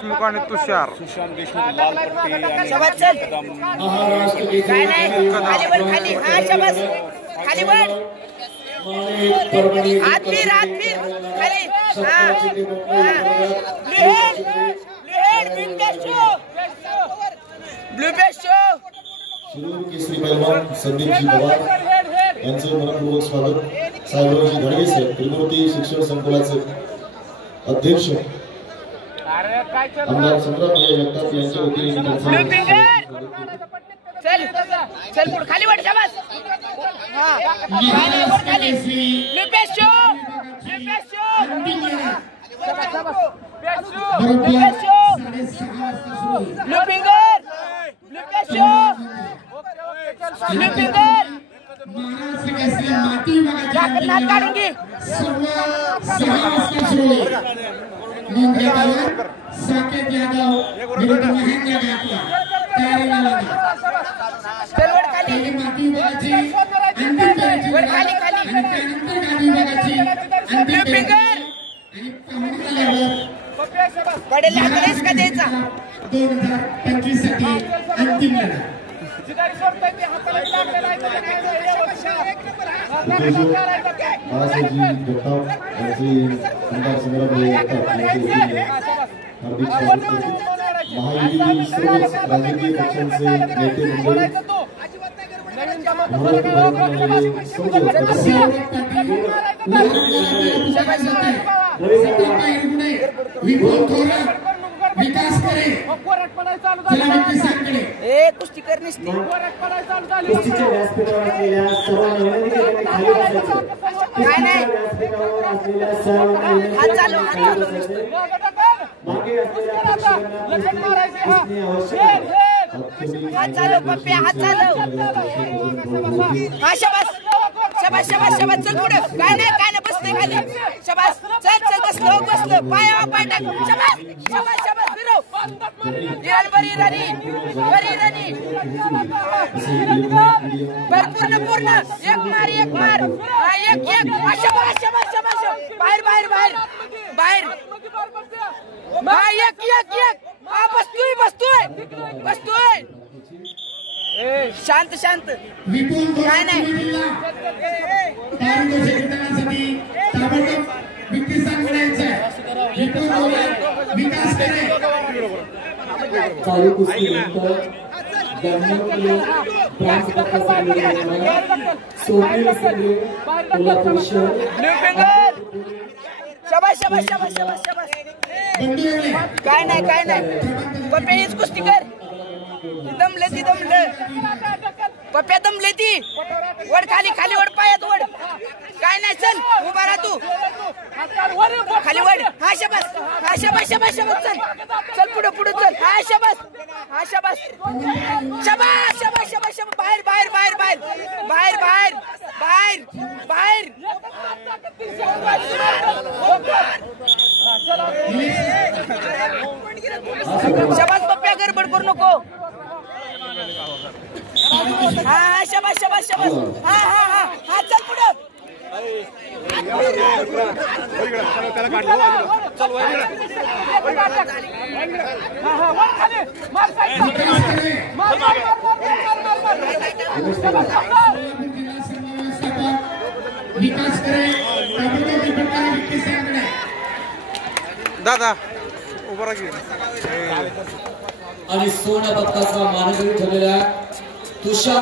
देशमुख आणि तुषार सुशांत देशमुख लाल पट्टी आणि काय नाही खाली वर खाली हा शाबास खाली वर हात फिर खाली हा लिहेड ब्लू बेस्ट शो शिरूर केसरी पैलवान संदीपजी पवार यांचे मनपूर्वक स्वागत। साहेबरावजी घडवे साहेब त्रिमूर्ती शिक्षण संकुलाचे अध्यक्ष आमदार संग्रामभाई जगताप यांच्या वतीने चल चल पुढे खाली वर शाबास हां खाली blue best show blue finger जाकरनाथ काढून घे साकेत यादव विरुद्ध महेंद्र गायकवाड तयारीला लागा चलवड खाली माती विभागाची अंतिम फेरीची खाली आणि त्यानंतर गादी विभागाची अंतिम फेरी आणि पाहुणा लेवल पडेल लागलेस का द्यायचा 2025 साठी अंतिम लढत बाळासाहेबजी जगताप यांचे आमदार संग्रामभाई जगताप यांचे वतीने हार्दिक स्वागत करतो। महायुतीतील सर्वच राजकीय पक्षांचे नेते मंडळी विकास करे ए कुस्ती करणीस ती कुस्तीच्या व्यासपीठावर असलेल्या सर्व नवनवीन खाली बसायचे। काय नाही व्यासपीठावर असलेल्या सर्व हात चालू मागे असलेल्या प्रेक्षकांना कुस्ती आवश्यक आहे। हात चालू पप्पे हात चालू हा शाबास शाबास शाबास शाबास चल पुढे काय नाही बसते खाली शाबास चल बसलो पायावर पाय टाक शाबास शाबास शाबास फिरव बरी राणी पूर्ण एक मार हा एक शाबास बाहेर हा एक हा बसतोय शांत काय नाही चालू कुस्तीनंतर दरम्यान ब्रांच पथकाचा सोपी संघे कोल्हापूर शहर शाबास काय नाही पप्पे हीच कुस्ती कर दमले पप्प्या दमले ती वड खाली वड पायात वड काय नाही चल उभा राहा तू खाली वड हा शाबास चल पुढे चल हा शाबास बाहेर शाबास पप्प्या गडबड करू नको हा शाबास हा चल पुढे विकास करे दादा उभा राहा आणि सोन्या पदकाचा मानकरी ठरलेला तुषार